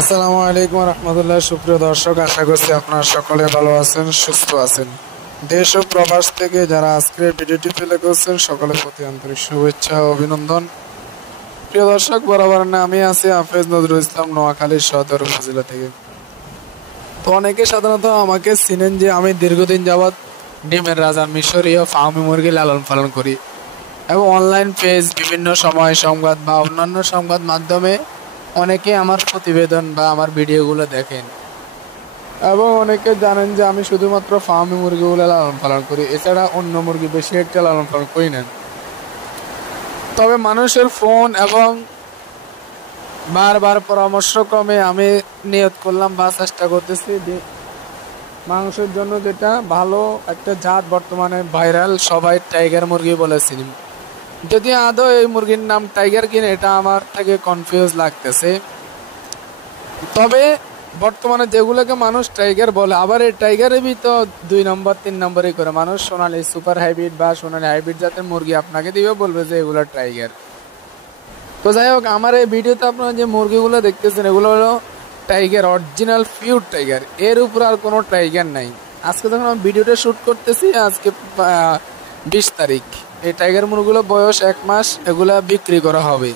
আসসালামু আলাইকুম রহমতুল্লাহ। সুপ্রিয় দর্শক, আশা করছি আপনারা সকলে ভালো আছেন, সুস্থ আছেন। দেশ ও প্রবাস থেকে যারা আজকের ভিডিওটি প্লে করছেন সকলের প্রতি আন্তরিক শুভেচ্ছা ও অভিনন্দন। প্রিয় দর্শক, বরাবর আমি আছি হাফেজ নজরুল ইসলাম, নোয়াখালী সদর উপজেলা থেকে। তো অনেকে সাধারণত আমাকে চিনেন যে আমি দীর্ঘদিন যাবৎ ডিমের রাজা মিশরীয় ফার্মি মুরগি লালন পালন করি এবং অনলাইন পেজ, বিভিন্ন সময় সংবাদ বা অন্যান্য সংবাদ মাধ্যমে অনেকে আমার প্রতিবেদন বা আমার ভিডিওগুলো দেখেন এবং অনেকে জানেন যে আমি শুধুমাত্র ফার্মি মুরগিগুলো লালন পালন করি, এছাড়া অন্য মুরগি বেশি একটা লালন পালন করি না। তবে মানুষের ফোন এবং বারবার পরামর্শক্রমে আমি নিয়ত করলাম বা চেষ্টা করতেছি যে মাংসের জন্য যেটা ভালো একটা জাত বর্তমানে ভাইরাল, সবাই টাইগার মুরগি বলেছেন। যদি আদৌ এই মুরগির নাম টাইগার কিনে এটা আমার থেকে কনফিউজ লাগতেছে। তবে বর্তমানে যেগুলোকে মানুষ টাইগার বলে, আবার এই টাইগারের ভিতর 2 নম্বর 3 নম্বরই করে মানুষ সোনালি সুপার হাইব্রিড বা সোনালি হাইব্রিড জাতের মুরগি আপনাকে দিবে, বলবে যে এগুলো টাইগার। তো যাই হোক, আমার এই ভিডিওতে আপনারা যে মুরগিগুলো দেখতেছেন এগুলো হলো টাইগার, অরিজিনাল পিওর টাইগার, এর উপর আর কোনো টাইগার নাই। আজকে যখন আমি ভিডিওটা শ্যুট করতেছি, আজকে 20 তারিখ, এই টাইগার মুরগিগুলো বয়স 1 মাস, এগুলা বিক্রি করা হবে।